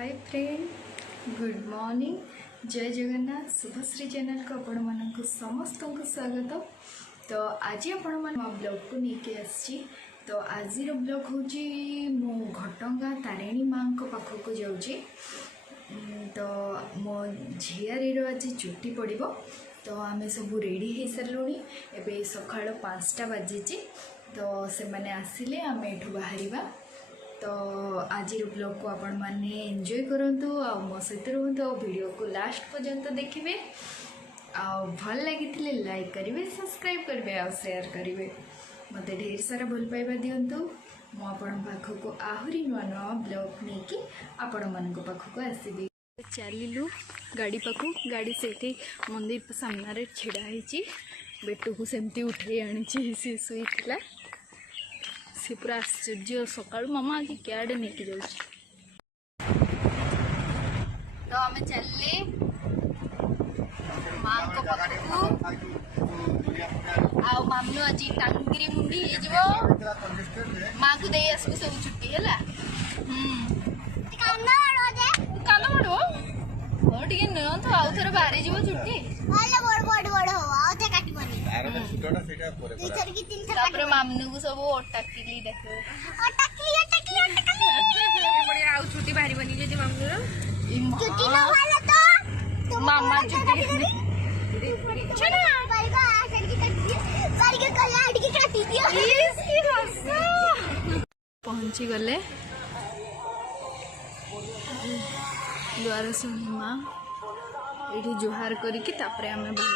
Hi friend, good morning, जय Jagannath. Shubhashree channel को आपण मानक समस्त को स्वागत। तो आज आपण मान ब्लॉग को लेके आसी। तो आज ब्लॉग हूँ मो घटगाँ तारिणी माँ को पाखक जाऊँगी। तो मो झियारी आज चुट्टी पड़ो। तो आम सब रेडी हो सारूँ। एवं सका 5टा बाजी। तो से मैंने आसिले आम एठू बाहर। तो आज ब्लॉग को आपण माने एंजॉय करंतु आ मो सहित रहंतु। वीडियो को लास्ट पर्यंत देखिए। भल लगी लाइक करेंगे, सब्सक्राइब करेंगे और शेयर करेंगे। मत ढेर सारा भल पाइबा दिंतु। पाखक आहरी नुआ नुआ ब्लॉग नहीं कि आपण मान पाखक आसबि। चलू गाड़ी पाखु। गाड़ी से मंदिर सामने छिड़ाई। बेटू को सेमती उठे आनी सी शुई सी पूरा आश्चर्य। सका मामा आज क्या नहीं कि जाऊँ। तो आम चलले माँ को पाखु। मामू आज टांगरी मुंडी हो माँ को दे आसबू सब छुट्टी है। कान बड़ो हाँ टे नियंतु आउ थे बाहरी जीव छुट्टी। मामू को सब अटाकिली देख छुट्टी बाहर मामा पहुंची गले द्वार शुणी माँ ये जुहार करके आम बाहर।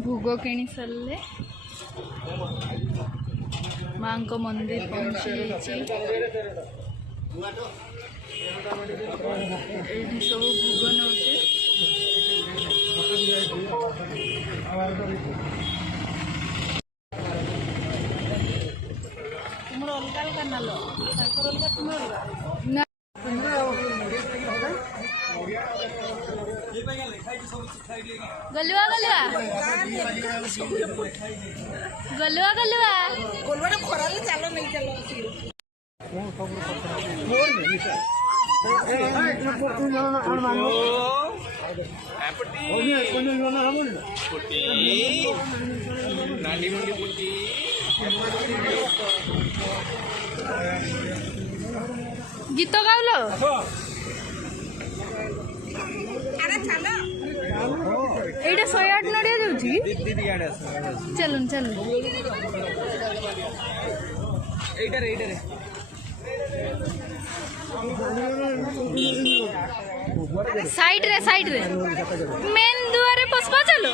भोग किणी सारे माँ को मंदिर पहुंची सब भोग नौचे। तुम अलग अलग ना लो गलुआ गलुआ गलुआ गलुआ गोलवाड़ा खराले चलो नहीं चलो गीत गाउलो एटा 108 नड़िया जाउची चलुन चलुन एटा रे साइड रे मेन दुआरे पसपा चलो।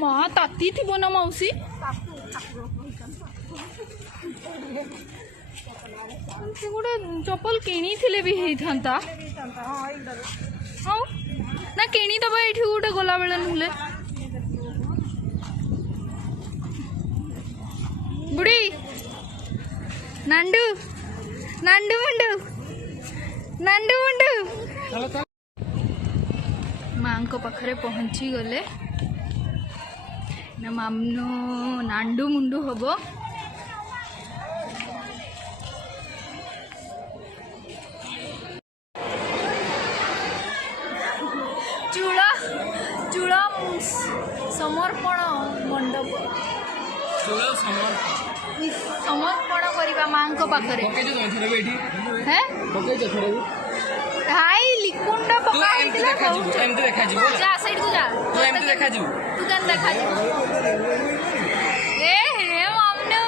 माँ ताती थी ना मौसी गोटे चप्पल किणी थिले भी होता हाँ ना किणी दबा ये गोटे गला बेले नुले बुढ़ी नांडू नांडू मुंडू नांडू मुंडू माँ को पाखरे पहुँची गले ना मामनो नांडू मुंडू हम चूड़ा चूड़ा समर्पण मंडप समर्पण करवा माँ को पाखरे हैं हाई लिकुंडा पका जा साइड को जा तू केन देखा ए हे मामनो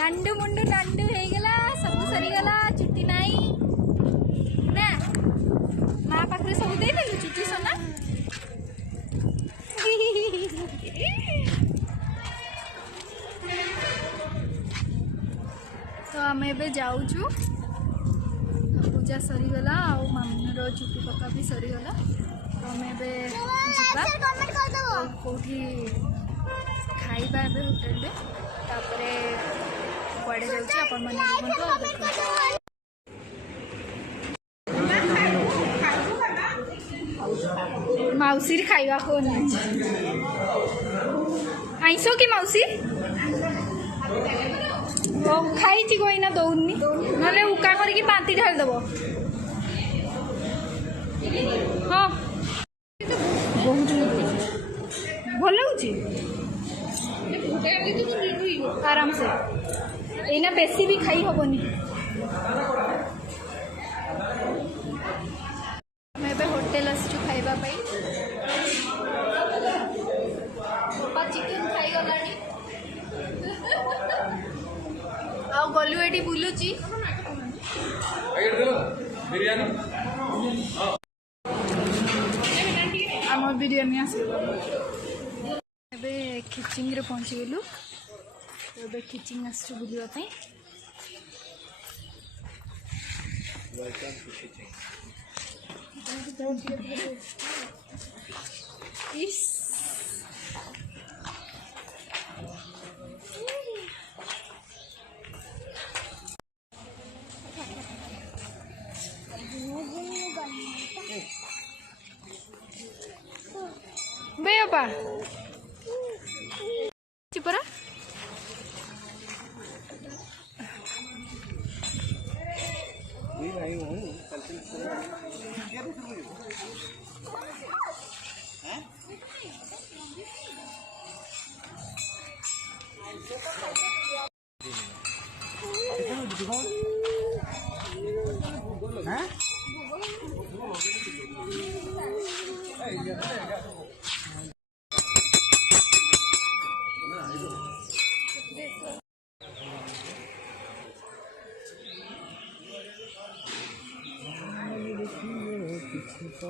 नंडू मुंडू नंडू हेगला सब सरीगला चुट्टी नाई ना माँ पाखरे सब दे देलु चुट्टी सोना तो आम ए जाऊँ पूजा सरीगला आ मामूर चुट्टी पका भी सरीगला तो आम ए कौटी खाइबा ए होटेल तापर कड़े जाऊँ आपण मैंने मौसी खाइबा को आईस कि मौसी खाई कोईना दौनी ना उका करके बांती ढालदेव हाँ बहुत भल आराम से एना बेसी भी खाई हबनी होटेल आसचु खाइबा पाई बापा चिकेन खाई गलानी आ गलु एटी बुलुची आम बिरियानी आसे खिचिंग रे पहुँची गलु तो खिचिंग आसचु बुलिबा पाई इस बेपा चिपरा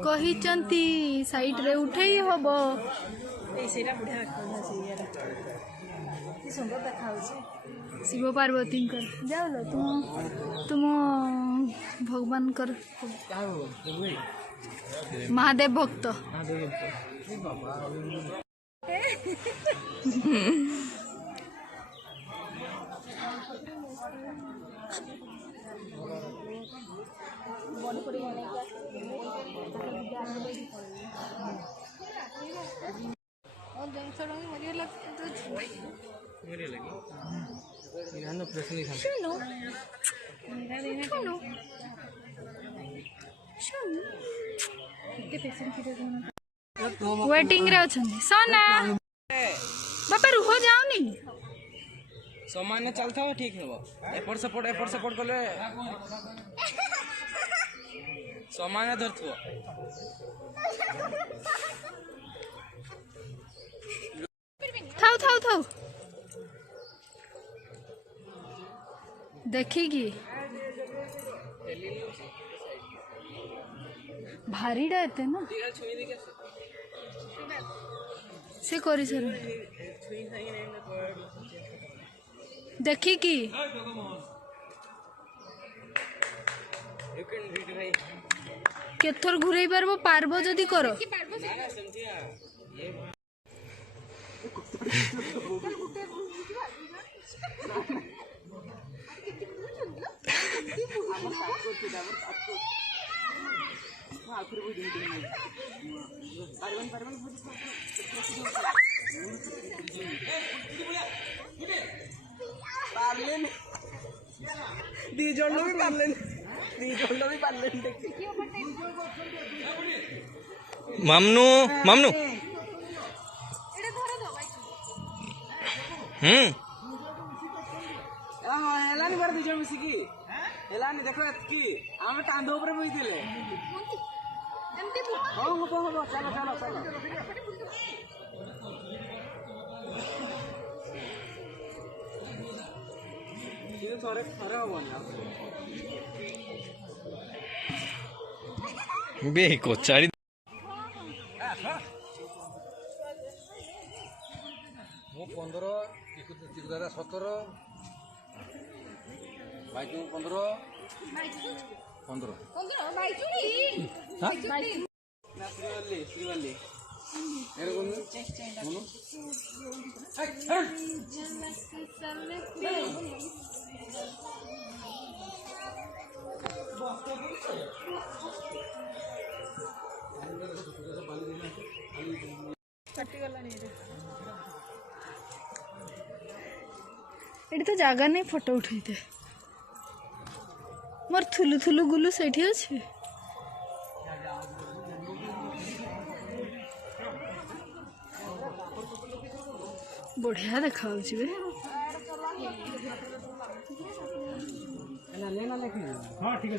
कहिचंती साइड रे उठेई हबो ସେଇଟା ବଢିଆ ଦେଖାଯାଉଛି ସେ ଇଏଟା କି ସୁନ୍ଦର ଦେଖାଯାଉଛି। शिव पार्वती जाओ तुम तुम भगवान कर महादेव भक्त वेटिंग रे अछंती सोना बापा रुह जाओनी सामान्य चलता हो ठीक है वो एपट सपोर्ट कले सामान्य धरथो थाउ थाउ थाउ देखिकी भारीटा एते ना से करी सर देखिकी केथर घुरई पारबो पारबो जदी करो मामनू मामनू हेलानी बार दी जण मिसिकी हेलानी देखो एतकी आमे कांध ऊपर बइथिले हो चलो चलो चलो ये थोड़े थोड़े होवना बे को चारी मो 15 तिरदारा 17 बाइक 15 ना श्रीवल्ली एरकम बोलो एटी तो जगह नहीं फोटो उठे मोर थुलु थुलु गुलु से अच्छे बढ़िया देखा हाँ ठीक है